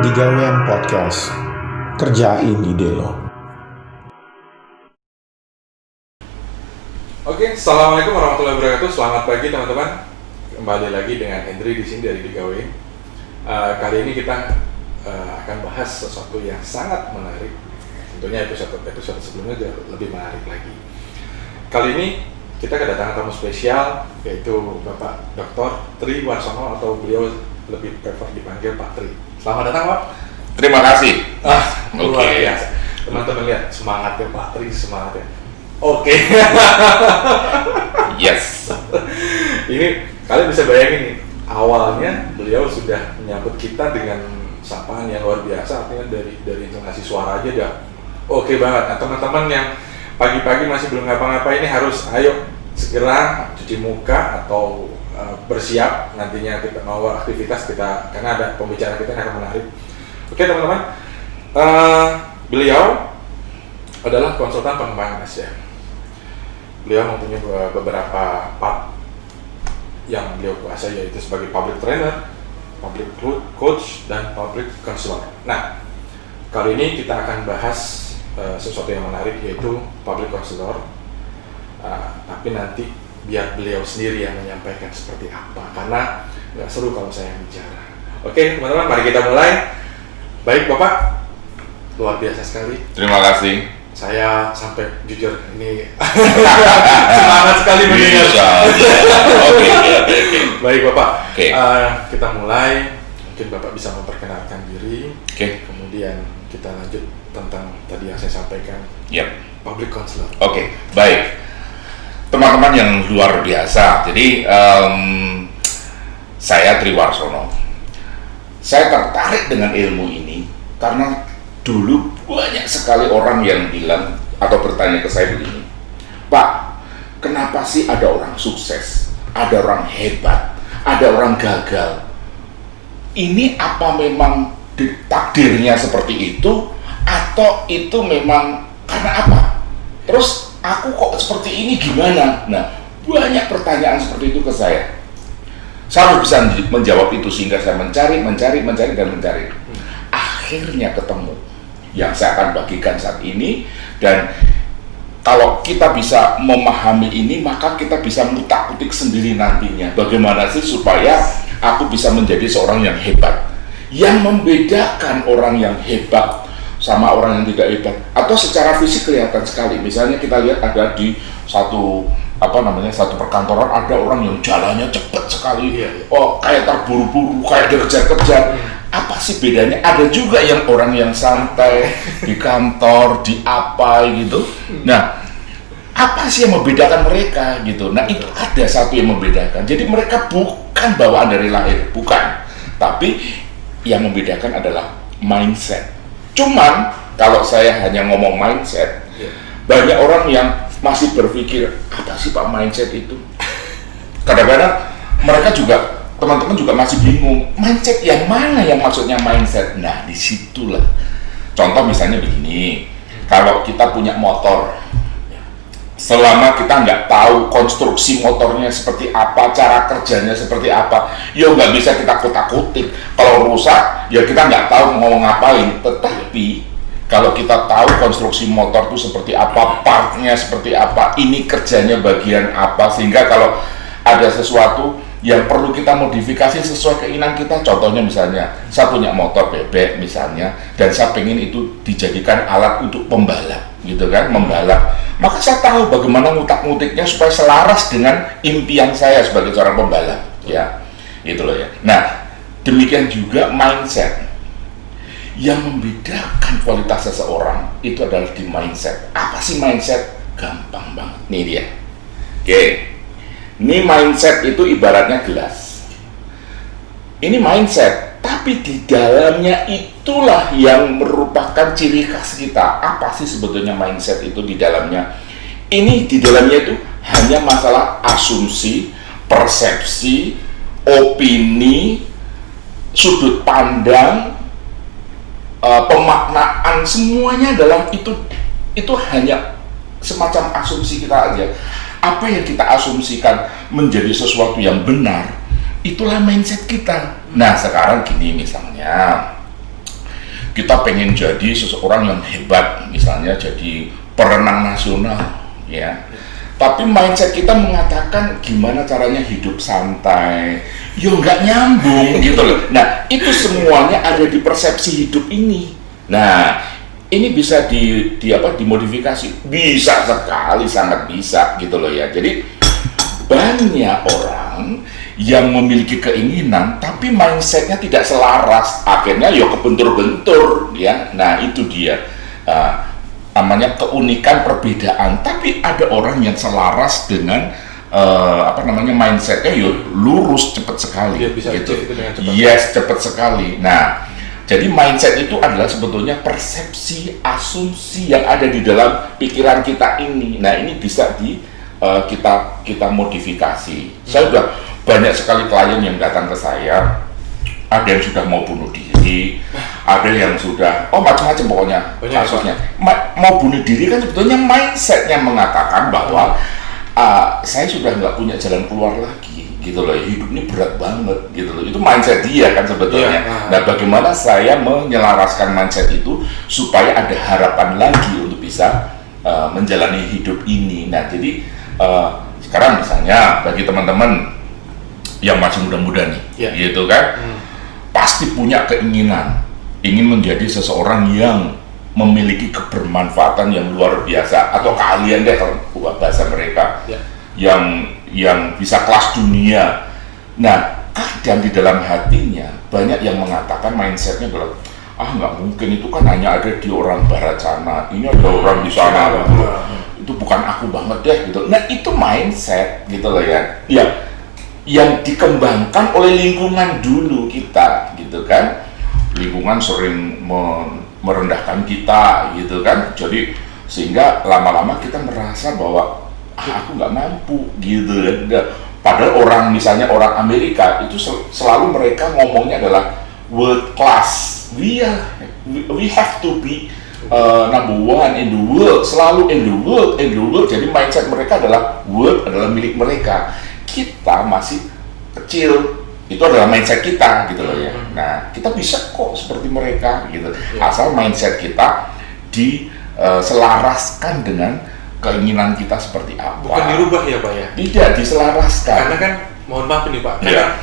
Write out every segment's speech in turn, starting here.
Di Gawean Podcast, kerjain ide lo. Oke, assalamualaikum warahmatullahi wabarakatuh. Selamat pagi teman-teman. Kembali lagi dengan Hendry di sini dari Digawean. Kali ini kita akan bahas sesuatu yang sangat menarik. Tentunya episode sebelumnya jauh lebih menarik lagi. Kali ini kita kedatangan tamu spesial, yaitu Bapak Dr. Tri Warsono, atau beliau lebih prefer dipanggil Pak Tri. Selamat datang, Pak. Terima kasih. Luar biasa. Teman-teman lihat semangatnya Pak Tri, semangatnya. Oke. Yes. Ini kalian bisa bayangin nih, awalnya beliau sudah menyambut kita dengan sapaan yang luar biasa, artinya dari intonasi suara aja udah oke banget. Nah, teman-teman yang pagi-pagi masih belum ngapa-ngapain ini harus ayo segera cuci muka atau bersiap, nantinya kita mau aktivitas kita, karena ada pembicaraan kita yang akan menarik. Oke teman-teman, beliau adalah konsultan pengembangan SDM. Beliau mempunyai beberapa part yang beliau kuasai, yaitu sebagai public trainer, public coach, dan public counselor. Nah, kali ini kita akan bahas sesuatu yang menarik, yaitu public counselor. Tapi nanti biar beliau sendiri yang menyampaikan seperti apa, karena nggak seru kalau saya bicara. Oke teman-teman, mari kita mulai. Baik Bapak, luar biasa sekali. Terima kasih. Saya sampai jujur ini semangat sekali mendengar. Oke. Baik Bapak, Oke. Kita mulai. Mungkin Bapak bisa memperkenalkan diri. Oke. Kemudian kita lanjut tentang tadi yang saya sampaikan. Yap. Public counselor. Oke. Baik. Teman-teman yang luar biasa. Jadi saya Tri Warsono. Saya tertarik dengan ilmu ini karena dulu banyak sekali orang yang bilang atau bertanya ke saya begini, Pak, kenapa sih ada orang sukses, ada orang hebat, ada orang gagal? Ini apa memang takdirnya seperti itu, atau itu memang karena apa? Terus aku kok seperti ini gimana? Nah, banyak pertanyaan seperti itu ke saya. Saya harus bisa menjawab itu, sehingga saya mencari. Akhirnya ketemu yang saya akan bagikan saat ini. Dan kalau kita bisa memahami ini, maka kita bisa ngutak-ngutik sendiri nantinya. Bagaimana sih supaya aku bisa menjadi seorang yang hebat, yang membedakan orang yang hebat sama orang yang tidak hebat. Atau secara fisik kelihatan sekali. Misalnya kita lihat ada di satu perkantoran, ada orang yang jalannya cepat sekali, kayak terburu-buru, kayak dikejar-kejar. Apa sih bedanya? Ada juga yang orang yang santai di kantor, di apa gitu. Nah, apa sih yang membedakan mereka gitu? Nah, itu ada satu yang membedakan. Jadi mereka bukan bawaan dari lahir, bukan. Tapi yang membedakan adalah mindset. Cuman kalau saya hanya ngomong mindset, banyak orang yang masih berpikir, apa sih Pak mindset itu? Kadang-kadang mereka juga, teman-teman juga masih bingung, mindset yang mana yang maksudnya mindset? Nah, disitulah. Contoh misalnya begini, kalau kita punya motor, selama kita nggak tahu konstruksi motornya seperti apa, cara kerjanya seperti apa, ya nggak bisa kita kutak-kutik. Kalau rusak, ya kita nggak tahu mau ngapain. Tetapi kalau kita tahu konstruksi motor itu seperti apa, partnya seperti apa, ini kerjanya bagian apa, sehingga kalau ada sesuatu yang perlu kita modifikasi sesuai keinginan kita, contohnya misalnya, saya punya motor bebek misalnya, dan saya pengen itu dijadikan alat untuk pembalap, gitu kan, membalap. Maka saya tahu bagaimana ngutak-ngutiknya supaya selaras dengan impian saya sebagai seorang pembalap, ya, gitu loh ya. Nah, demikian juga mindset. Yang membedakan kualitas seseorang itu adalah di mindset. Apa sih mindset? Gampang banget. Nih dia. Oke. Ini mindset itu ibaratnya gelas. Ini mindset, tapi di dalamnya itulah yang merupakan ciri khas kita. Apa sih sebetulnya mindset itu di dalamnya? Ini di dalamnya itu hanya masalah asumsi, persepsi, opini, sudut pandang, pemaknaan, semuanya dalam itu hanya semacam asumsi kita aja. Apa yang kita asumsikan menjadi sesuatu yang benar, itulah mindset kita. Nah, sekarang gini misalnya, kita pengen jadi seseorang yang hebat, misalnya jadi perenang nasional, ya. Tapi mindset kita mengatakan gimana caranya hidup santai, yo nggak nyambung gitu loh. Nah itu semuanya ada di persepsi hidup ini. Nah ini bisa dimodifikasi, bisa sekali, sangat bisa gitu loh ya. Jadi banyak orang yang memiliki keinginan tapi mindsetnya tidak selaras, akhirnya ya kebentur-bentur ya. Nah itu dia. Namanya keunikan perbedaan, tapi ada orang yang selaras dengan mindsetnya ya lurus cepat sekali. Dia bisa gitu. itu dengan cepat. Yes, cepat sekali. Nah, jadi mindset itu adalah sebetulnya persepsi, asumsi yang ada di dalam pikiran kita ini. Nah, ini bisa kita modifikasi. Saya sudah banyak sekali klien yang datang ke saya, ada yang sudah mau bunuh diri, ada yang sudah macam-macam pokoknya kasusnya. Mau bunuh diri kan sebetulnya mindsetnya mengatakan bahwa saya sudah nggak punya jalan keluar lagi gitu loh, hidup ini berat banget gitu loh. Itu mindset dia kan sebetulnya. Nah bagaimana saya menyelaraskan mindset itu supaya ada harapan lagi untuk bisa menjalani hidup ini. Nah jadi sekarang misalnya bagi teman-teman yang masih muda-muda nih gitu kan, pasti punya keinginan ingin menjadi seseorang yang memiliki kebermanfaatan yang luar biasa, atau keahlian deh kalau bahasa mereka yang bisa kelas dunia. Nah kadang di dalam hatinya banyak yang mengatakan mindsetnya adalah nggak mungkin, itu kan hanya ada di orang barat sana, ini ada orang di sana gitu. Itu bukan aku banget deh gitu. Nah itu mindset gitu loh ya, yang dikembangkan oleh lingkungan dulu kita gitu kan. Lingkungan sering merendahkan kita gitu kan, jadi sehingga lama-lama kita merasa bahwa aku nggak mampu gitu kan. Padahal orang misalnya orang Amerika itu selalu mereka ngomongnya adalah world class, we have to be number one in the world, selalu in the world. Jadi mindset mereka adalah world adalah milik mereka. Kita masih kecil, itu adalah mindset kita gitu loh ya. Nah kita bisa kok seperti mereka gitu, asal mindset kita diselaraskan dengan keinginan kita seperti apa. Bukan dirubah ya Pak ya? Tidak, diselaraskan. Karena kan, mohon maaf nih Pak, karena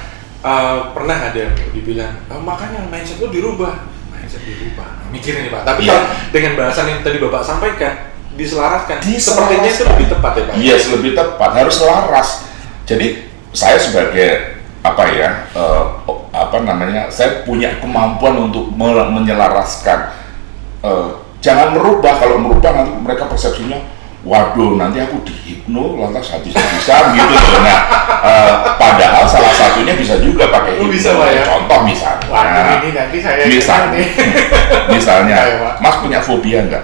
pernah ada yang dibilang, makanya mindset lu dirubah. Mindset dirubah, mikirin nih Pak. Tapi dengan bahasan yang tadi Bapak sampaikan, diselaraskan. Sepertinya itu lebih tepat ya Pak? Yes, lebih tepat, harus selaras. Jadi saya sebagai saya punya kemampuan untuk menyelaraskan. Jangan merubah, kalau merubah nanti mereka persepsinya, waduh nanti aku dihipno lantas habis-habisan gitu loh. Nah, padahal salah satunya bisa juga pakai hipno. Bisa, Pak, ya? Contoh misalnya. Waduh ini nanti saya misalnya, Mas punya fobia nggak?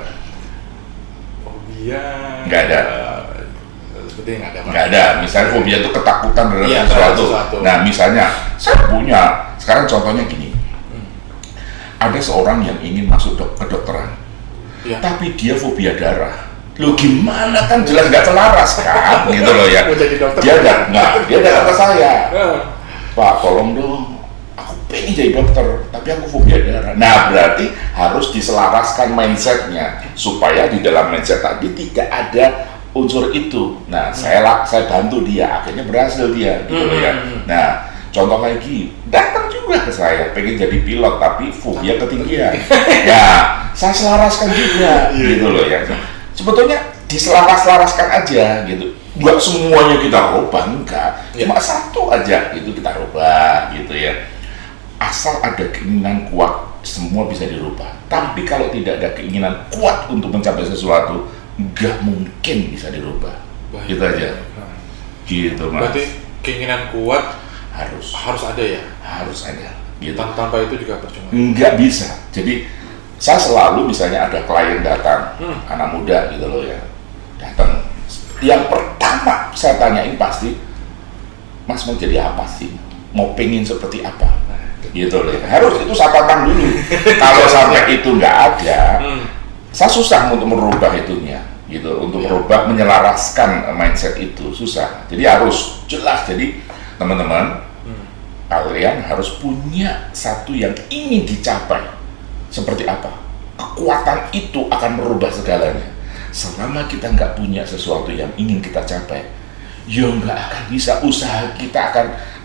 Fobia? Nggak ada. Sepertinya nggak ada. Misalnya fobia itu ketakutan terhadap sesuatu. Nah misalnya saya punya, sekarang contohnya gini, ada seorang yang ingin masuk ke kedokteran, tapi dia fobia darah. Lo gimana, kan jelas nggak selaras kan gitu loh ya. Dia datang ke saya, Pak tolong dong, aku pengen jadi dokter tapi aku fobia darah. Nah berarti harus diselaraskan mindsetnya supaya di dalam mindset tadi tidak ada unsur itu. Nah saya bantu dia, akhirnya berhasil dia gitu loh ya. Nah contoh lagi, datang juga ke saya pengen jadi pilot tapi fobia ketinggian. Ya saya selaraskan juga gitu loh ya. Sebetulnya diselaraskan aja gitu, nggak semuanya kita rubah, enggak, cuma satu aja itu kita rubah gitu ya. Asal ada keinginan kuat, semua bisa dirubah. Tapi kalau tidak ada keinginan kuat untuk mencapai sesuatu, nggak mungkin bisa dirubah. Gitu aja. Gitu Mas. Berarti keinginan kuat harus ada ya? Harus ada. Gitu. Tanpa itu juga percuma. Nggak bisa. Jadi saya selalu misalnya ada klien datang, anak muda gitu loh ya, datang. Yang pertama saya tanyain pasti, Mas mau jadi apa sih? Mau pengen seperti apa? Gitu loh. Harus itu saya tantang dulu. Kalau sampai itu nggak ada, saya susah untuk merubah itunya gitu, untuk merubah, menyelaraskan mindset itu susah. Jadi harus jelas. Jadi teman-teman, kalian harus punya satu yang ingin dicapai seperti apa? Kekuatan itu akan merubah segalanya. Selama kita nggak punya sesuatu yang ingin kita capai, ya nggak akan bisa. Usaha kita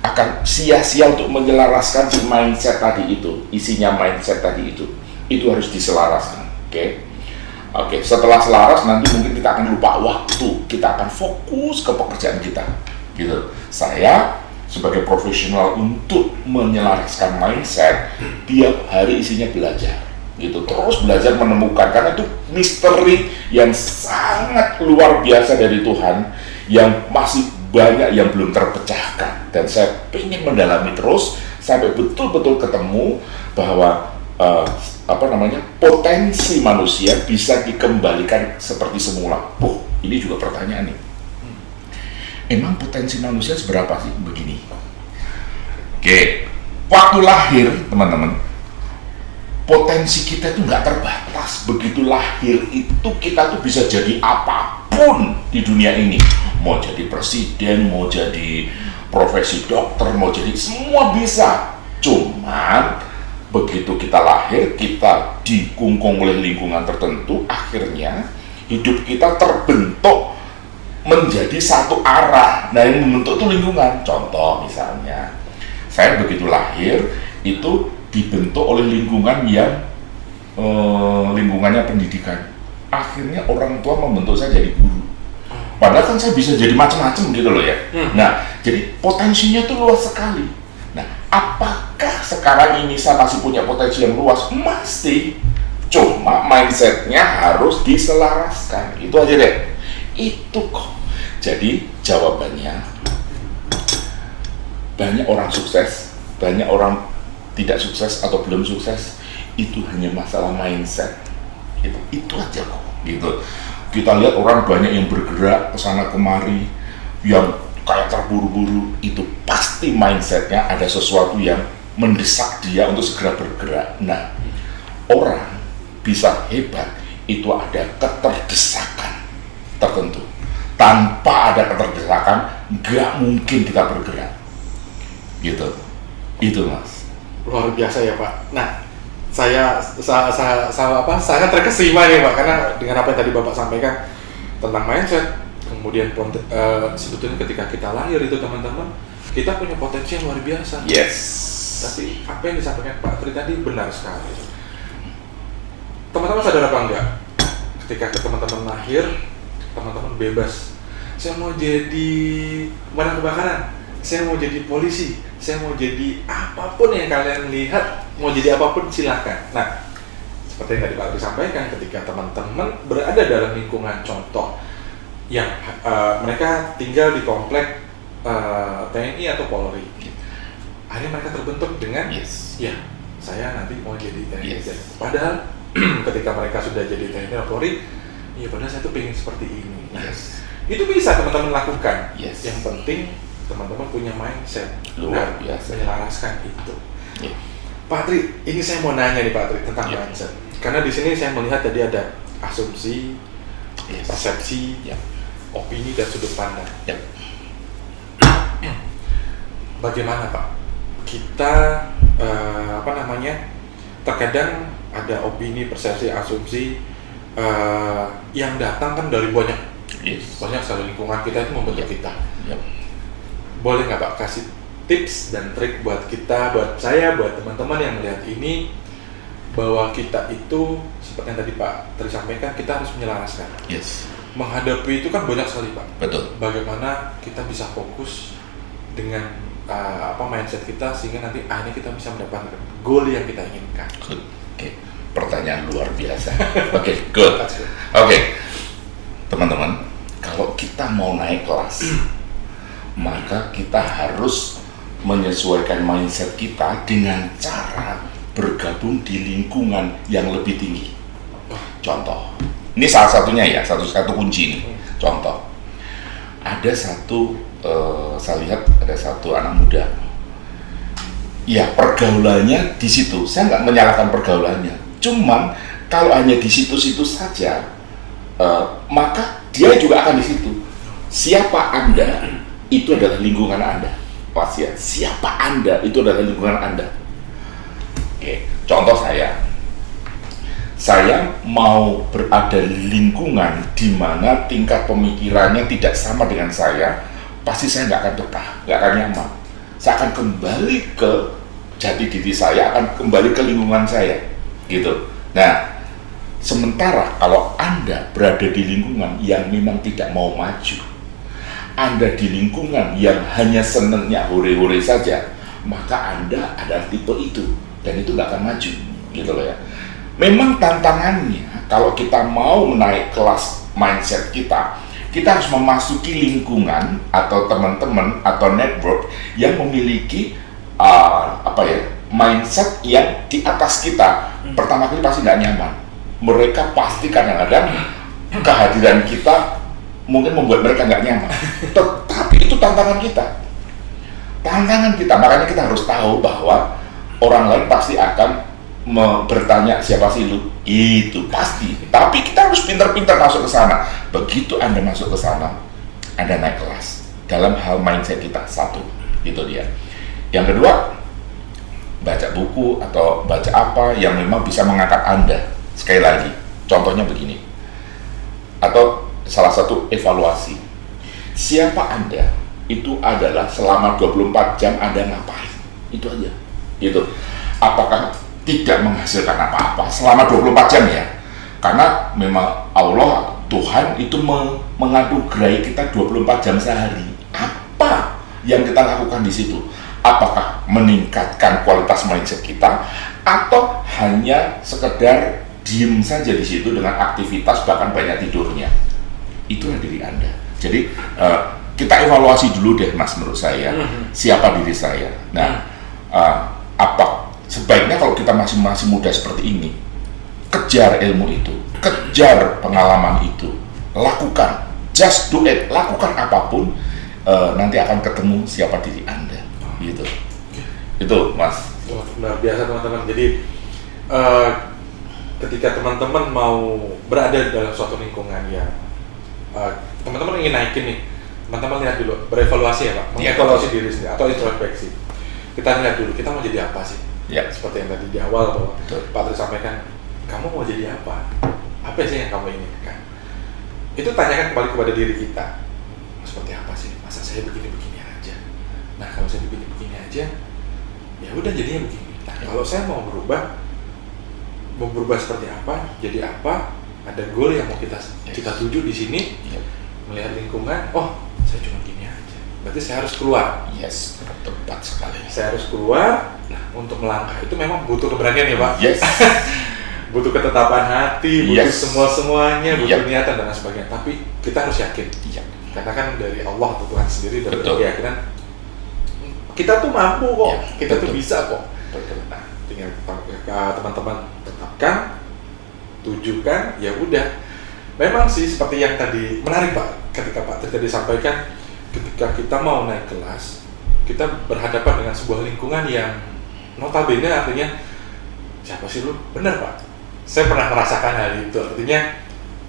akan sia-sia untuk menyelaraskan si mindset tadi itu. Isinya mindset tadi itu harus diselaraskan. Oke, setelah selaras nanti mungkin kita akan lupa waktu, kita akan fokus ke pekerjaan kita, gitu. Saya sebagai profesional untuk menyelaraskan mindset, tiap hari isinya belajar, gitu. Terus belajar menemukan, karena itu misteri yang sangat luar biasa dari Tuhan, yang masih banyak yang belum terpecahkan, dan saya ingin mendalami terus sampai betul-betul ketemu bahwa potensi manusia bisa dikembalikan seperti semula. Ini juga pertanyaan nih. Emang potensi manusia seberapa sih? Begini. Waktu lahir, teman-teman, potensi kita itu nggak terbatas. Begitu lahir itu kita tuh bisa jadi apapun di dunia ini. Mau jadi presiden, mau jadi profesi dokter, mau jadi, semua bisa. Cuman begitu kita lahir, kita dikungkung oleh lingkungan tertentu, akhirnya hidup kita terbentuk menjadi satu arah. Nah, yang membentuk itu lingkungan. Contoh misalnya, saya begitu lahir itu dibentuk oleh lingkungan yang lingkungannya pendidikan. Akhirnya orang tua membentuk saya jadi guru. Padahal kan saya bisa jadi macam-macam gitu loh ya. Nah, jadi potensinya itu luas sekali. Nah, apakah sekarang ini saya masih punya potensi yang luas? Masih. Cuma mindsetnya harus diselaraskan. Itu aja deh. Itu kok. Jadi jawabannya, banyak orang sukses, banyak orang tidak sukses atau belum sukses, itu hanya masalah mindset. Itu aja kok. Gitu. Kita lihat orang banyak yang bergerak ke sana kemari, yang kayak terburu-buru, itu pasti mindsetnya ada sesuatu yang mendesak dia untuk segera bergerak. Nah, orang bisa hebat itu ada keterdesakan tertentu. Tanpa ada keterdesakan, nggak mungkin kita bergerak. Gitu. Itu Mas. Luar biasa ya Pak. Nah, saya sangat terkesima nih Pak, karena dengan apa yang tadi Bapak sampaikan tentang mindset. Kemudian sebetulnya ketika kita lahir itu teman-teman, kita punya potensi yang luar biasa. Yes. Tapi apa yang disampaikan Pak Tri tadi benar sekali. Teman-teman sadar apa enggak? Ketika teman-teman lahir, teman-teman bebas. Saya mau jadi pemadam kebakaran, saya mau jadi polisi, saya mau jadi apapun yang kalian lihat, mau jadi apapun silakan. Nah, seperti yang tadi Pak Tri sampaikan, ketika teman-teman berada dalam lingkungan contoh yang mereka tinggal di komplek TNI atau Polri, akhirnya mereka terbentuk dengan ya saya nanti mau jadi TNI. Padahal ketika mereka sudah jadi TNI atau Polri, ya padahal saya tuh pengen seperti ini. Itu bisa teman-teman lakukan. Yang penting teman-teman punya mindset luar biasa, menyelaraskan itu. Pak Tri, ini saya mau nanya nih Pak Tri tentang mindset, karena di sini saya melihat tadi ada asumsi, persepsi, opini dan sudut pandang. Bagaimana Pak? Kita terkadang ada opini, persepsi, asumsi yang datang kan dari banyak sekali lingkungan kita itu membentuk kita. Boleh nggak Pak kasih tips dan trik buat kita, buat saya, buat teman-teman yang melihat ini, bahwa kita itu seperti yang tadi Pak Tri sampaikan, kita harus menyelaraskan. Menghadapi itu kan banyak sekali Pak. Betul. Bagaimana kita bisa fokus dengan mindset kita sehingga nanti akhirnya kita bisa mendapatkan goal yang kita inginkan. Oke. Pertanyaan luar biasa. Good. Teman-teman, kalau kita mau naik kelas, maka kita harus menyesuaikan mindset kita dengan cara bergabung di lingkungan yang lebih tinggi. Contoh, ini salah satunya ya, satu kunci ini. Contoh, ada saya lihat ada satu anak muda. Ya, pergaulannya di situ. Saya nggak menyalahkan pergaulannya. Cuman kalau hanya di situ-situ saja, maka dia juga akan di situ. Siapa Anda, itu adalah lingkungan Anda. Siapa Anda, itu adalah lingkungan Anda. Contoh saya, saya mau berada di lingkungan di mana tingkat pemikirannya tidak sama dengan saya, pasti saya nggak akan betah, nggak akan nyaman. Saya akan kembali ke jati diri saya, akan kembali ke lingkungan saya, gitu. Nah, sementara kalau Anda berada di lingkungan yang memang tidak mau maju, Anda di lingkungan yang hanya senangnya hore-hore saja, maka Anda adalah tipe itu, dan itu nggak akan maju, gitu loh ya. Memang tantangannya, kalau kita mau menaik kelas mindset kita harus memasuki lingkungan atau teman-teman atau network yang memiliki mindset yang di atas kita. Pertama kali pasti nggak nyaman. Mereka pasti kadang-kadang kehadiran kita mungkin membuat mereka nggak nyaman. Tetapi itu tantangan kita. Makanya kita harus tahu bahwa orang lain pasti akan bertanya siapa sih lu, itu pasti. Tapi kita harus pintar-pintar masuk ke sana. Begitu Anda masuk ke sana, Anda naik kelas dalam hal mindset kita. Satu, itu dia. Yang kedua, baca buku atau baca apa yang memang bisa mengangkat Anda. Sekali lagi, contohnya begini, atau salah satu evaluasi. Siapa Anda? Itu adalah selama 24 jam Anda ngapain? Itu aja. Gitu. Apakah tidak menghasilkan apa-apa selama 24 jam ya? Karena memang Allah, Tuhan itu menganugerahi kita 24 jam sehari. Apa yang kita lakukan di situ? Apakah meningkatkan kualitas mindset kita atau hanya sekedar diem saja di situ dengan aktivitas bahkan banyak tidurnya? Itulah diri Anda. Jadi kita evaluasi dulu deh Mas, menurut saya siapa diri saya. Nah, sebaiknya kalau kita masih muda seperti ini, kejar ilmu itu, kejar pengalaman itu, lakukan, just do it, lakukan apapun, nanti akan ketemu siapa diri Anda, gitu. Itu Mas. Luar biasa teman-teman. Jadi ketika teman-teman mau berada dalam suatu lingkungan yang teman-teman ingin naikin nih, teman-teman lihat dulu, berevaluasi ya Pak, mengevaluasi diri sendiri atau introspeksi. Kita lihat dulu, kita mau jadi apa sih? Ya. Seperti yang tadi di awal bahwa Pak Tri sampaikan, kamu mau jadi apa? Apa sih yang kamu inginkan? Itu tanyakan kembali kepada diri kita. Seperti apa sih? Masa saya begini-begini aja? Nah, kalau saya begini-begini aja, ya udah jadinya begini. Nah, kalau saya mau berubah seperti apa? Jadi apa? Ada goal yang mau kita tuju di sini. Melihat lingkungan, oh, saya cuma gini aja. Berarti saya harus keluar. Yes, tepat sekali. Saya harus keluar. Nah, untuk melangkah itu memang butuh keberanian ya Pak. Yes. Butuh ketetapan hati, butuh Yes. semuanya, butuh niatan dan lain sebagainya. Tapi kita harus yakin. Iya. Karena kan dari Allah atau Tuhan sendiri dari Betul. keyakinan kita tuh mampu kok, Ya, kita tuh betul. bisa kok. Betul. Nah, tinggal teman-teman tetapkan, tujukan, ya udah. Memang sih seperti yang tadi menarik Pak, ketika Pak Tri tadi sampaikan, ketika kita mau naik kelas, kita berhadapan dengan sebuah lingkungan yang notabene artinya siapa sih lu? Bener Pak, saya pernah merasakan hal itu. Artinya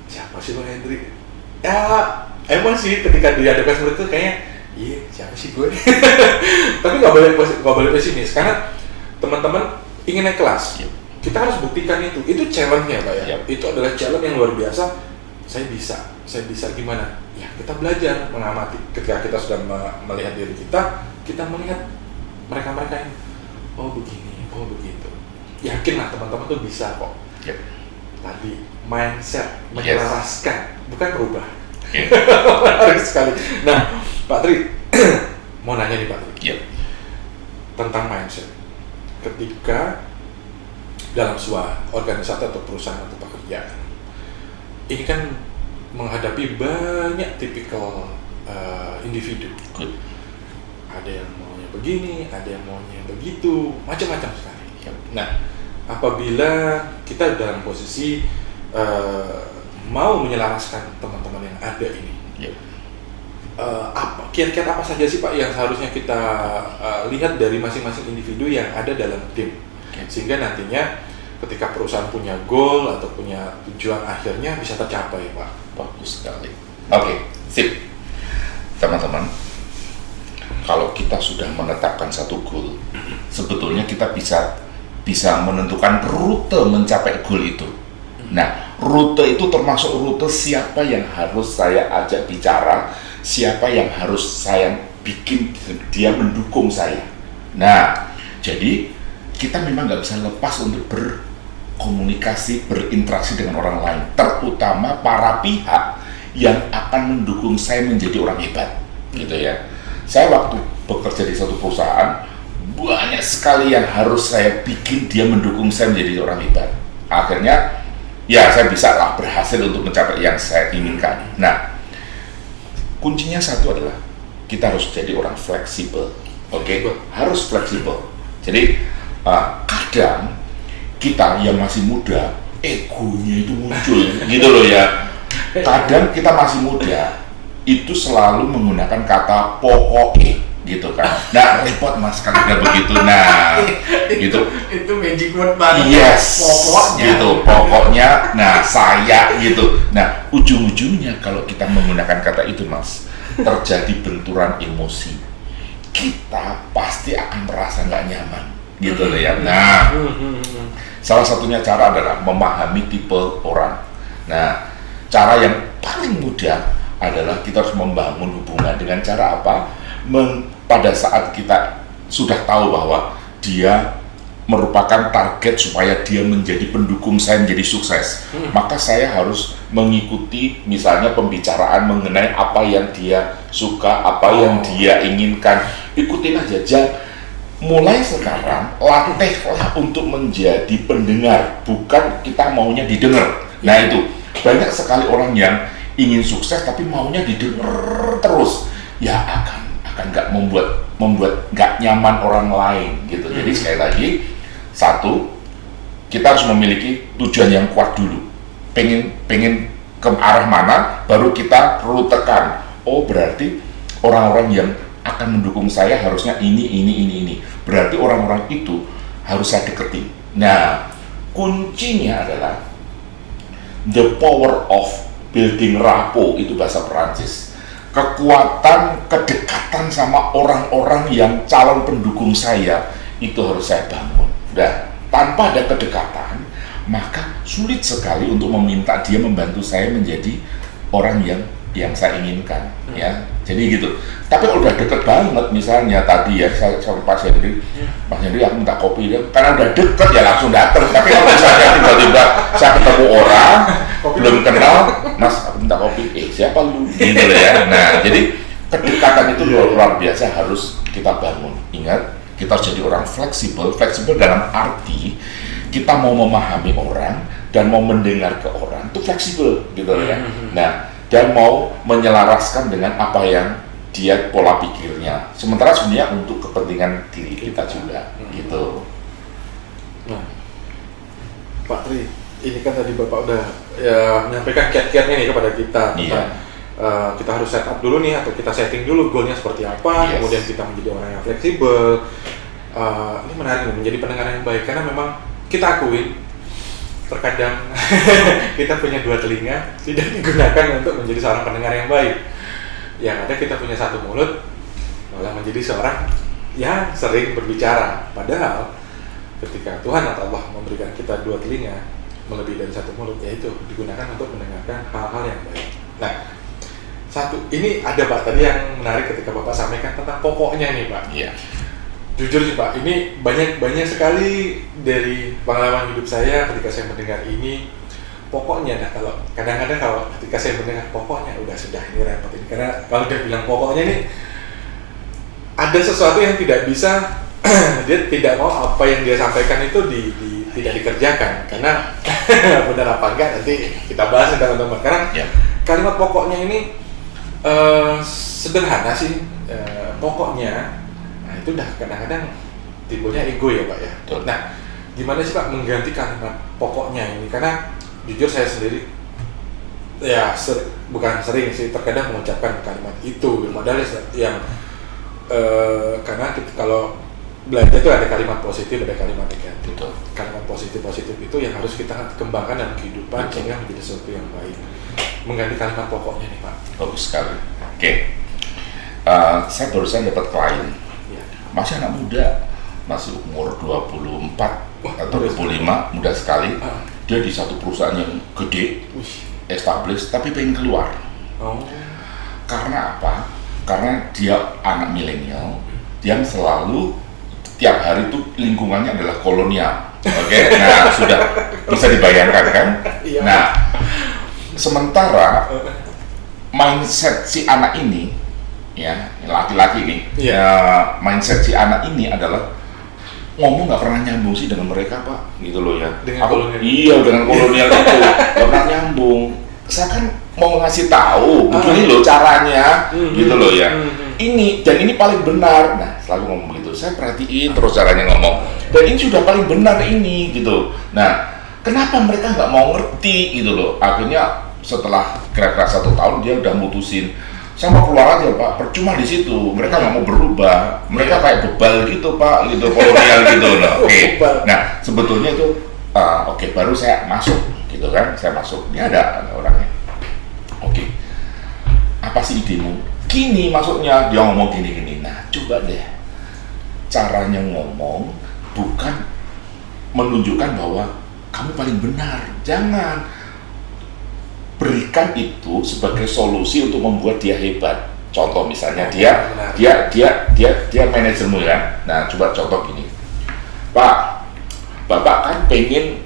siapa sih lu Hendrik? Ya emang sih ketika dihadapkan seperti itu kayaknya iya siapa sih gue? Tapi nggak boleh pesimis karena teman-teman ingin naik kelas. Kita harus buktikan itu challenge-nya Pak ya. Itu adalah challenge yang luar biasa. Saya bisa gimana? Ya kita belajar mengamati. Ketika kita sudah melihat diri kita melihat mereka ini. Oh begini, oh begitu. Yakinlah teman-teman tuh bisa kok. Tadi mindset menyelaraskan, bukan berubah. Menarik sekali. Nah, Pak Tri, mau nanya nih Pak Tri. Tentang mindset. Ketika dalam sebuah organisasi atau perusahaan atau pekerjaan, ini kan menghadapi banyak tipikal individu. Ada yang maunya begini, ada yang maunya begitu, macam-macam sekali. Nah, apabila kita dalam posisi mau menyelaraskan teman-teman yang ada ini, kiat-kiat apa saja sih Pak yang seharusnya kita lihat dari masing-masing individu yang ada dalam tim, sehingga nantinya ketika perusahaan punya goal atau punya tujuan akhirnya bisa tercapai Pak. Bagus sekali. Oke, sip. Teman-teman, kalau kita sudah menetapkan satu goal, sebetulnya kita bisa menentukan rute mencapai goal itu. Nah, rute itu termasuk rute siapa yang harus saya ajak bicara, siapa yang harus saya bikin dia mendukung saya. Nah, jadi kita memang nggak bisa lepas untuk berkomunikasi, berinteraksi dengan orang lain, terutama para pihak yang akan mendukung saya menjadi orang hebat, gitu ya. Saya waktu bekerja di suatu perusahaan, banyak sekali yang harus saya bikin dia mendukung saya menjadi orang hebat. Akhirnya, ya saya bisa lah berhasil untuk mencapai yang saya inginkan. Nah, kuncinya satu adalah kita harus jadi orang fleksibel, oke? Harus fleksibel. Jadi kadang kita yang masih muda, egonya itu muncul, gitu loh ya. Kadang kita masih muda, itu selalu menggunakan kata pokoknya, gitu kan. Nah, repot mas kalau udah begitu. Nah, gitu. Itu magic word banget. Yes, Pokoknya. gitu. Pokoknya, nah saya gitu. Nah, ujung-ujungnya kalau kita menggunakan kata itu mas, terjadi benturan emosi. Kita pasti akan merasa nggak nyaman, gitu loh ya. Nah, salah satunya cara adalah memahami tipe orang. Nah, cara yang paling mudah adalah kita harus membangun hubungan dengan cara apa? Pada saat kita sudah tahu bahwa dia merupakan target supaya dia menjadi pendukung saya menjadi sukses, maka saya harus mengikuti misalnya pembicaraan mengenai apa yang dia suka, apa yang dia inginkan. Ikutin aja. Mulai sekarang latihlah untuk menjadi pendengar, bukan kita maunya didengar. Nah itu banyak sekali orang yang ingin sukses tapi maunya didengar terus, ya akan nggak membuat nggak nyaman orang lain gitu. Jadi sekali lagi, satu, kita harus memiliki tujuan yang kuat dulu. Pengen ke arah mana, baru kita perlu tekan. Oh berarti orang-orang yang akan mendukung saya harusnya ini. Berarti orang-orang itu harus saya deketi. Nah, kuncinya adalah the power of building rapport, itu bahasa Perancis. Kekuatan kedekatan sama orang-orang yang calon pendukung saya itu harus saya bangun. Dan tanpa ada kedekatan, maka sulit sekali untuk meminta dia membantu saya menjadi orang yang saya inginkan, ya. Jadi gitu. Tapi udah deket banget, misalnya tadi ya saya sama Pak Hendri, aku minta kopi, dia karena udah deket ya langsung datang. Tapi kalau misalnya tiba-tiba saya ketemu orang belum kenal, mas aku minta kopi, siapa lu? Gitu loh ya. Nah jadi kedekatan itu luar biasa harus kita bangun. Ingat, kita harus jadi orang fleksibel dalam arti kita mau memahami orang dan mau mendengar ke orang itu fleksibel, gitu loh ya. Nah dan mau menyelaraskan dengan apa yang dia pola pikirnya. Sementara sebenarnya untuk kepentingan diri kita juga, gitu. Nah, Pak Tri, ini kan tadi Bapak udah ya menyampaikan kiat-kiatnya nih kepada kita. Iya. Kita harus set up dulu nih, atau kita setting dulu goalnya seperti apa. Yes. Kemudian kita menjadi orang yang fleksibel. Ini menarik menjadi pendengar yang baik, karena memang kita akuin terkadang kita punya dua telinga tidak digunakan untuk menjadi seorang pendengar yang baik. Yang ada kita punya satu mulut malah menjadi seorang yang sering berbicara. Padahal ketika Tuhan atau Allah memberikan kita dua telinga melebihi dari satu mulut, yaitu digunakan untuk mendengarkan hal-hal yang baik. Nah, satu ini ada Pak tadi yang menarik ketika Bapak sampaikan tentang pokoknya nih Pak. Iya. Jujur sih Pak, ini banyak sekali dari pengalaman hidup saya ketika saya mendengar ini pokoknya. Nah kalau kadang-kadang kalau ketika saya mendengar pokoknya sudah ini repot ini, karena kalau dia bilang pokoknya nih ada sesuatu yang tidak bisa dia tidak mau apa yang dia sampaikan itu tidak dikerjakan, karena benar apa enggak nanti kita bahas teman-teman. Karena kalimat pokoknya ini sederhana sih, pokoknya. Nah itu udah kadang-kadang timbulnya ego ya Pak ya. Betul. Nah gimana sih Pak mengganti kalimat pokoknya ini? Karena jujur saya sendiri ya bukan sering sih, terkadang mengucapkan kalimat itu. Padahal yang karena kita, kalau belajar itu ada kalimat positif, ada kalimat negatif. Betul. Kalimat positif itu yang harus kita kembangkan dalam kehidupan sehingga menjadi sesuatu yang baik. Mengganti kalimat pokoknya nih Pak. Bagus sekali. Oke. Saya barusan dapat klien. Masih anak muda, masih umur 24 atau 25, muda sekali. dia di satu perusahaan yang gede, Wih. established, tapi pengen keluar. Oh. Karena apa? Karena dia anak milenial yang selalu tiap hari itu lingkungannya adalah kolonial. Oke, nah sudah bisa dibayangkan kan? Iya. Nah, sementara mindset si anak ini, ya laki-laki nih, Iya. ya, mindset si anak ini adalah ngomong nggak pernah nyambung sih dengan mereka pak, gitu loh ya. Dengan kolonial. Iya, dengan kolonial itu nggak pernah nyambung. Saya kan mau ngasih tahu begini loh caranya, gitu loh ya. Ini dan ini paling benar. Nah, selalu ngomong begitu. Saya perhatiin terus caranya ngomong. Dan ini sudah paling benar ini, gitu. Nah, kenapa mereka nggak mau ngerti, gitu loh? Akhirnya setelah kira-kira 1 tahun dia udah mutusin, saya mau keluar aja pak. Percuma di situ. Mereka nggak mau berubah. Mereka kayak bebal gitu pak, gitu kolonial gitu. Nah, oke. Nah, sebetulnya itu oke, baru saya masuk, gitu kan? Saya masuk. Ini ada orangnya. Oke. Apa sih idemu? Gini maksudnya, dia ngomong gini-gini. Nah, coba deh caranya ngomong bukan menunjukkan bahwa kamu paling benar. Jangan berikan itu sebagai solusi untuk membuat dia hebat. Contoh misalnya dia manajermu ya. Nah, coba contoh gini. Pak, Bapak kan pengen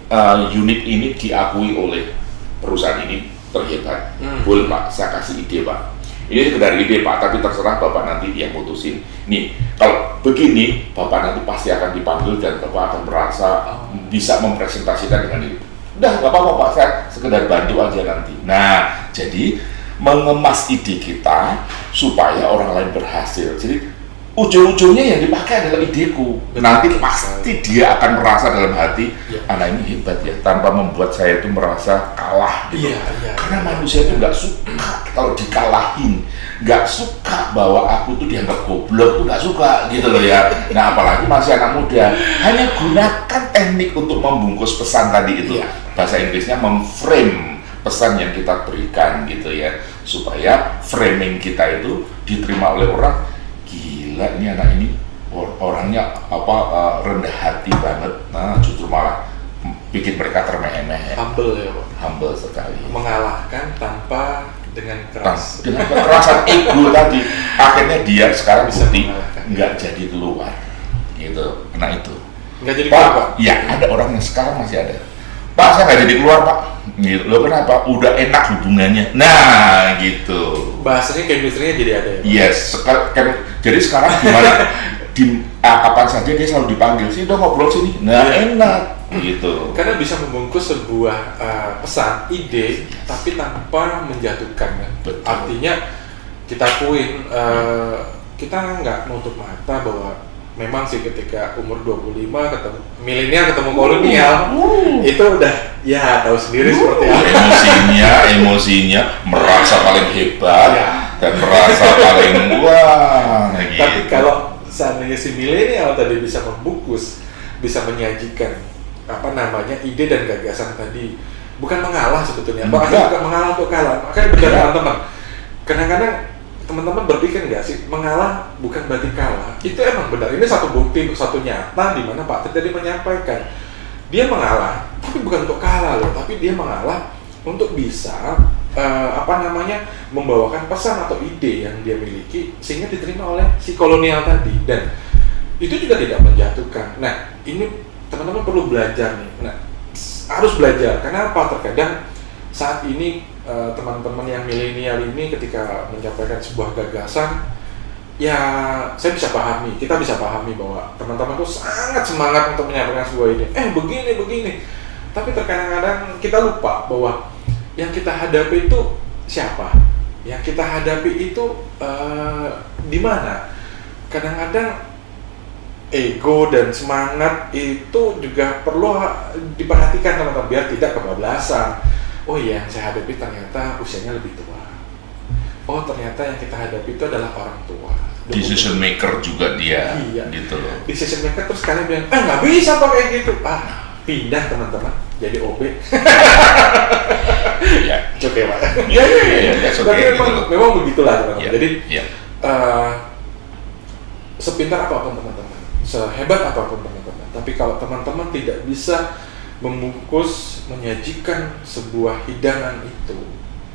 unit ini diakui oleh perusahaan ini terhebat. Boleh Pak, saya kasih ide Pak. Ini sekedar ide Pak, tapi terserah Bapak nanti yang mutusin. Nih, kalau begini, Bapak nanti pasti akan dipanggil dan Bapak akan merasa bisa mempresentasikan dengan itu. Udah, nggak apa-apa Pak, saya sekedar bantu aja nanti. Nah, jadi mengemas ide kita supaya orang lain berhasil. Jadi ujung-ujungnya yang dipakai adalah ideku. Nanti pasti dia akan merasa dalam hati, anak ini hebat ya, tanpa membuat saya itu merasa kalah gitu. Karena manusia itu nggak suka kalau dikalahin, nggak suka bahwa aku tuh dianggap goblok, tuh nggak suka gitu loh ya. Nah, apalagi masih anak muda, hanya gunakan teknik untuk membungkus pesan tadi itu. Bahasa Inggrisnya memframe pesan yang kita berikan gitu ya, supaya framing kita itu diterima oleh orang. Gila, ini anak ini orangnya rendah hati banget. Nah, justru malah bikin mereka termeh-meh. Humble ya Pak. Humble sekali. Mengalahkan tanpa dengan keras. Dengan kekerasan ego tadi, akhirnya dia sekarang Bisa bukti mengalahkan. nggak jadi keluar, gitu. Nah itu. Nggak jadi Pak, keluar Pak. ya ada orang yang sekarang masih ada. Pak, saya nggak jadi keluar Pak. Gitu. Loh kenapa? Udah enak hubungannya. Nah, gitu. Bahasanya chemistry-nya jadi ada ya Pak? Yes, jadi sekarang gimana? Kapan saja dia selalu dipanggil sih, dong ngobrol sini. Nah, enak gitu. Karena bisa membungkus sebuah pesan, ide, tapi tanpa menjatuhkan kan? Betul. Artinya kita akuin, kita nggak nutup mata bahwa memang sih ketika umur 25 ketemu milenial ketemu kolonial itu udah ya tahu sendiri seperti apa. Emosinya merasa paling hebat dan merasa paling wah gitu. Tapi kalau seandainya si milenial tadi bisa membungkus, bisa menyajikan ide dan gagasan tadi, bukan mengalah sebetulnya, bahkan bukan mengalah untuk kalah. Makanya benar teman-teman, kadang-kadang teman-teman berpikir nggak sih, mengalah bukan berarti kalah. Itu emang benar, ini satu bukti, satu nyata di mana Pak Ted tadi menyampaikan dia mengalah, tapi bukan untuk kalah loh, tapi dia mengalah untuk bisa membawakan pesan atau ide yang dia miliki sehingga diterima oleh si kolonial tadi, dan itu juga tidak menjatuhkan. Nah, ini teman-teman perlu belajar nih. Nah, harus belajar. Kenapa? Terkadang saat ini teman-teman yang milenial ini ketika menyampaikan sebuah gagasan, ya saya bisa pahami, kita bisa pahami bahwa teman-teman tuh sangat semangat untuk menyampaikan sebuah ide. Begini. Tapi terkadang kita lupa bahwa yang kita hadapi itu siapa? Yang kita hadapi itu di mana? Kadang-kadang ego dan semangat itu juga perlu diperhatikan teman-teman biar tidak kebablasan. Oh iya, yang saya hadapi ternyata usianya lebih tua. Oh ternyata yang kita hadapi itu adalah orang tua. Decision maker juga dia, gitu loh. Decision maker terus kalian bilang, nggak bisa pakai gitu. Pindah teman-teman, jadi OB. Ya, oke Pak. Iya. Tapi memang begitulah teman-teman. Jadi sepintar apapun teman-teman, sehebat apapun teman-teman, tapi kalau teman-teman tidak bisa membungkus coach menyajikan sebuah hidangan itu,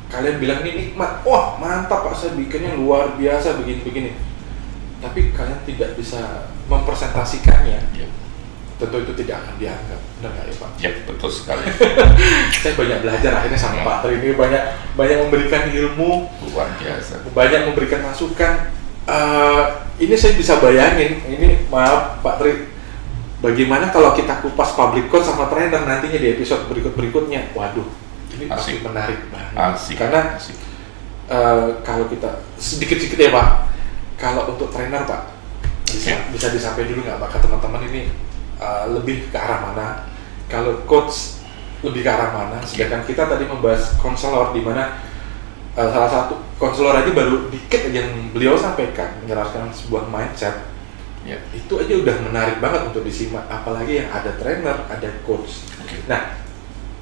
kalian bilang ini nikmat, wah mantap Pak, saya bikinnya luar biasa begini-begini, tapi kalian tidak bisa mempresentasikannya, tentu itu tidak akan dianggap, benar nggak ya Pak? Ya, betul sekali. Saya banyak belajar akhirnya sama Pak Tri ini, banyak memberikan ilmu, Luar biasa. banyak memberikan masukan. Ini saya bisa bayangin, ini maaf Pak Tri, bagaimana kalau kita kupas public coach sama trainer nantinya di episode berikutnya. Waduh, ini pasti menarik banget. Karena kalau kita sedikit-sedikit ya Pak, kalau untuk trainer Pak, bisa disampaikan dulu nggak Pak ke teman-teman ini lebih ke arah mana? Kalau coach lebih ke arah mana? Sedangkan kita tadi membahas konselor, di mana salah satu konselor aja baru dikit aja yang beliau sampaikan menjelaskan sebuah mindset. Itu aja udah menarik banget untuk disimak, apalagi yang ada trainer, ada coach. Nah,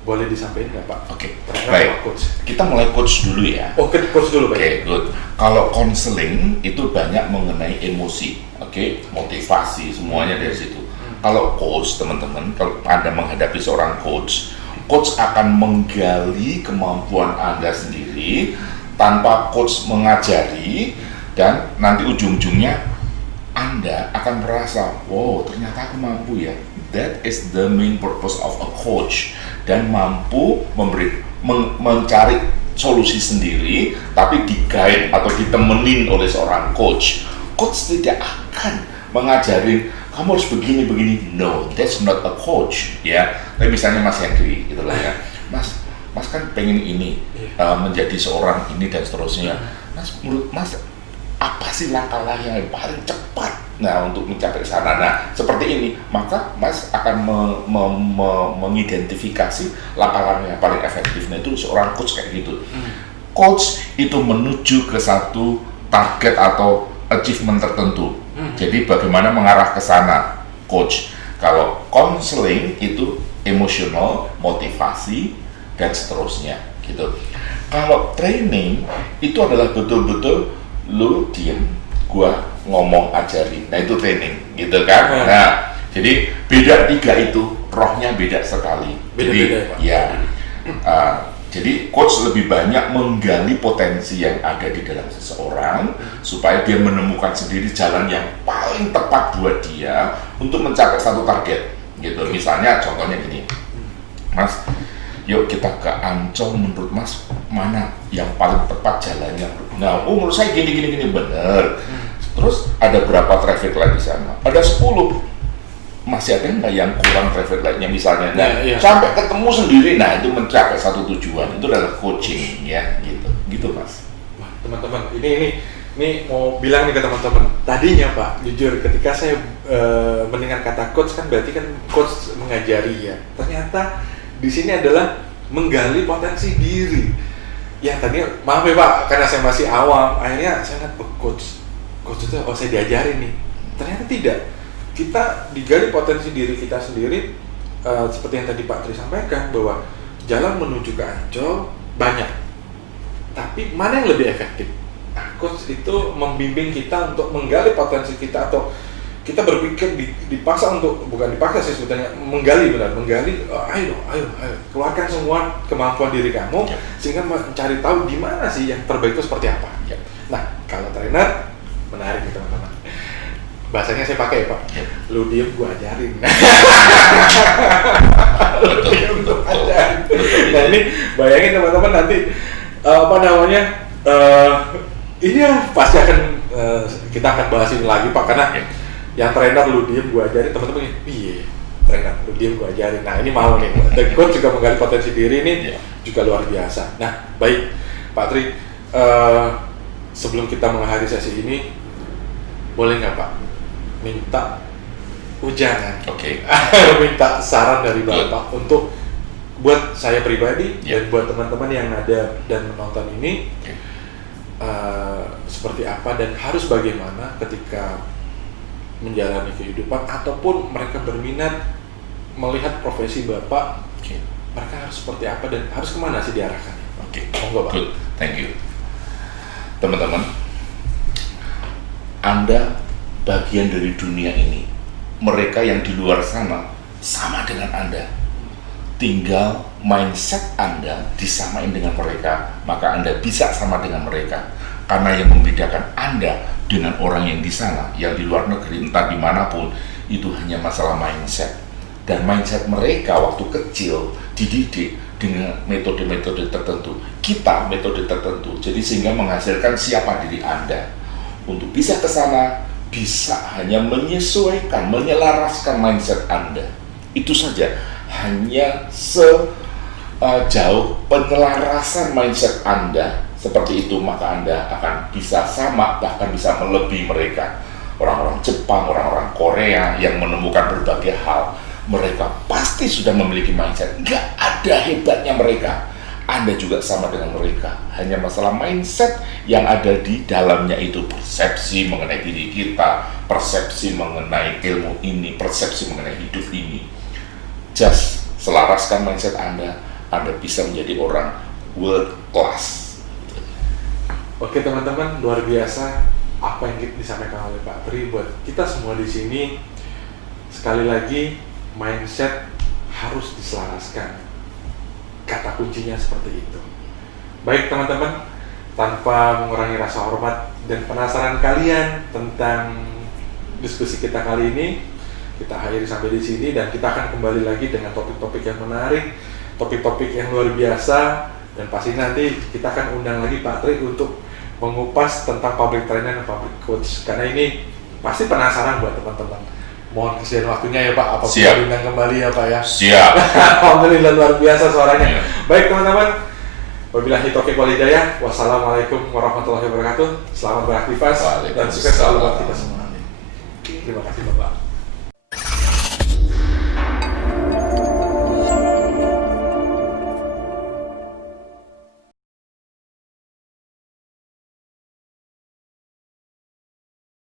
boleh disampaikan nggak Pak? Trainer Baik. atau coach? Kita mulai coach dulu ya. Coach dulu Pak. Good. Kalau counseling itu banyak mengenai emosi, motivasi, semuanya dari situ. Kalau coach, teman-teman, kalau Anda menghadapi seorang coach akan menggali kemampuan Anda sendiri tanpa coach mengajari, dan nanti ujung-ujungnya Anda akan merasa, wow, ternyata aku mampu ya. That is the main purpose of a coach, dan mampu mencari solusi sendiri, tapi di-guide atau ditemenin oleh seorang coach. Coach tidak akan mengajarin kamu harus begini. No, that's not a coach, ya. Tapi misalnya Mas Henry, itulah ya. Mas kan pengen ini menjadi seorang ini dan seterusnya. Mas, menurut Mas apa sih langkah-langkah yang paling cepat untuk mencapai sana? Nah, seperti ini, maka Mas akan mengidentifikasi langkah-langkah yang paling efektif. Nah, itu seorang coach kayak gitu. Coach itu menuju ke satu target atau achievement tertentu. Jadi bagaimana mengarah ke sana, coach. Kalau counseling itu emosional, motivasi, dan seterusnya, gitu. Kalau training itu adalah betul-betul lu diem, gua ngomong ajarin. Nah, itu training, gitu kan? Nah, jadi beda tiga itu, rohnya beda sekali. Jadi coach lebih banyak menggali potensi yang ada di dalam seseorang supaya dia menemukan sendiri jalan yang paling tepat buat dia untuk mencapai satu target, gitu. Misalnya contohnya gini, Mas, yuk kita ke Ancol, menurut Mas mana yang paling tepat jalannya? Nah, menurut saya gini bener. Terus ada berapa traffic light di sana? Ada 10. Masih ada nggak yang kurang traffic light-nya misalnya? Sampai ketemu sendiri, nah itu mencapai satu tujuan. Itu adalah coaching, ya, gitu Mas. Wah, teman-teman, ini mau bilang nih ke teman-teman. Tadinya Pak, jujur ketika saya mendengar kata coach kan berarti kan coach mengajari ya. Ternyata di sini adalah menggali potensi diri. Ya tadi maaf ya Pak, karena saya masih awam, akhirnya saya lihat coach itu saya diajarin nih. Ternyata tidak. Kita digali potensi diri kita sendiri, seperti yang tadi Pak Tri sampaikan, bahwa jalan menuju ke Ancol banyak, tapi mana yang lebih efektif? Nah, coach itu membimbing kita untuk menggali potensi kita, atau kita berpikir dipaksa untuk, bukan dipaksa sih sebetulnya, menggali, ayo keluarkan semua kemampuan diri kamu, sehingga mencari tahu di mana sih yang terbaik itu seperti apa. Nah, kalau trainer, menarik nih teman-teman. Bahasanya saya pakai Pak, lu diem gua ajarin. Lu diem gua ajarin. Nah ini bayangin teman-teman nanti ini ya pasti akan kita akan bahas ini lagi Pak, karena yang trainer lu diem gua ajarin, teman-teman iya trainer lu diem gua ajarin. Nah ini mau nih, dan coach juga menggali potensi diri ini juga luar biasa. Nah baik Pak Tri, sebelum kita mengakhiri sesi ini, boleh nggak Pak minta ujangan, minta saran dari Bapak untuk buat saya pribadi dan buat teman-teman yang ada dan menonton ini, seperti apa dan harus bagaimana ketika menjalani kehidupan, ataupun mereka berminat melihat profesi Bapak, mereka harus seperti apa dan harus kemana sih diarahkan? Monggo Pak. Good, thank you. Teman-teman, Anda bagian dari dunia ini. Mereka yang di luar sana sama dengan Anda, tinggal mindset Anda disamain dengan mereka, maka Anda bisa sama dengan mereka. Karena yang membedakan Anda dengan orang yang di sana, yang di luar negeri, entah dimanapun, itu hanya masalah mindset. Dan mindset mereka waktu kecil dididik dengan metode-metode tertentu, kita metode tertentu. Jadi sehingga menghasilkan siapa diri Anda. Untuk bisa ke sana, bisa hanya menyesuaikan, menyelaraskan mindset Anda. Itu saja, hanya sejauh penyelarasan mindset Anda seperti itu, maka Anda akan bisa sama, bahkan bisa melebihi mereka. Orang-orang Jepang, orang-orang Korea yang menemukan berbagai hal, mereka pasti sudah memiliki mindset. Nggak ada hebatnya mereka. Anda juga sama dengan mereka. Hanya masalah mindset yang ada di dalamnya itu, persepsi mengenai diri kita, persepsi mengenai ilmu ini, persepsi mengenai hidup ini. Just selaraskan mindset Anda bisa menjadi orang world class. Oke teman-teman, luar biasa apa yang disampaikan oleh Pak Tri buat kita semua di sini. Sekali lagi, mindset harus diselaraskan. Kata kuncinya seperti itu. Baik teman-teman, tanpa mengurangi rasa hormat dan penasaran kalian tentang diskusi kita kali ini, kita akhiri sampai di sini dan kita akan kembali lagi dengan topik-topik yang menarik, topik-topik yang luar biasa, dan pasti nanti kita akan undang lagi Pak Tri untuk mengupas tentang public trainer dan public coach, karena ini pasti penasaran buat teman-teman. Mohon kesediaan waktunya ya Pak, apabila diundang kembali ya Pak ya. Siap. Alhamdulillah, luar biasa suaranya. Baik teman-teman, wabillahi taufiq wal hidayah. Wassalamualaikum warahmatullahi wabarakatuh. Selamat beraktivitas dan sukses selalu buat kita semua. Terima kasih Bapak.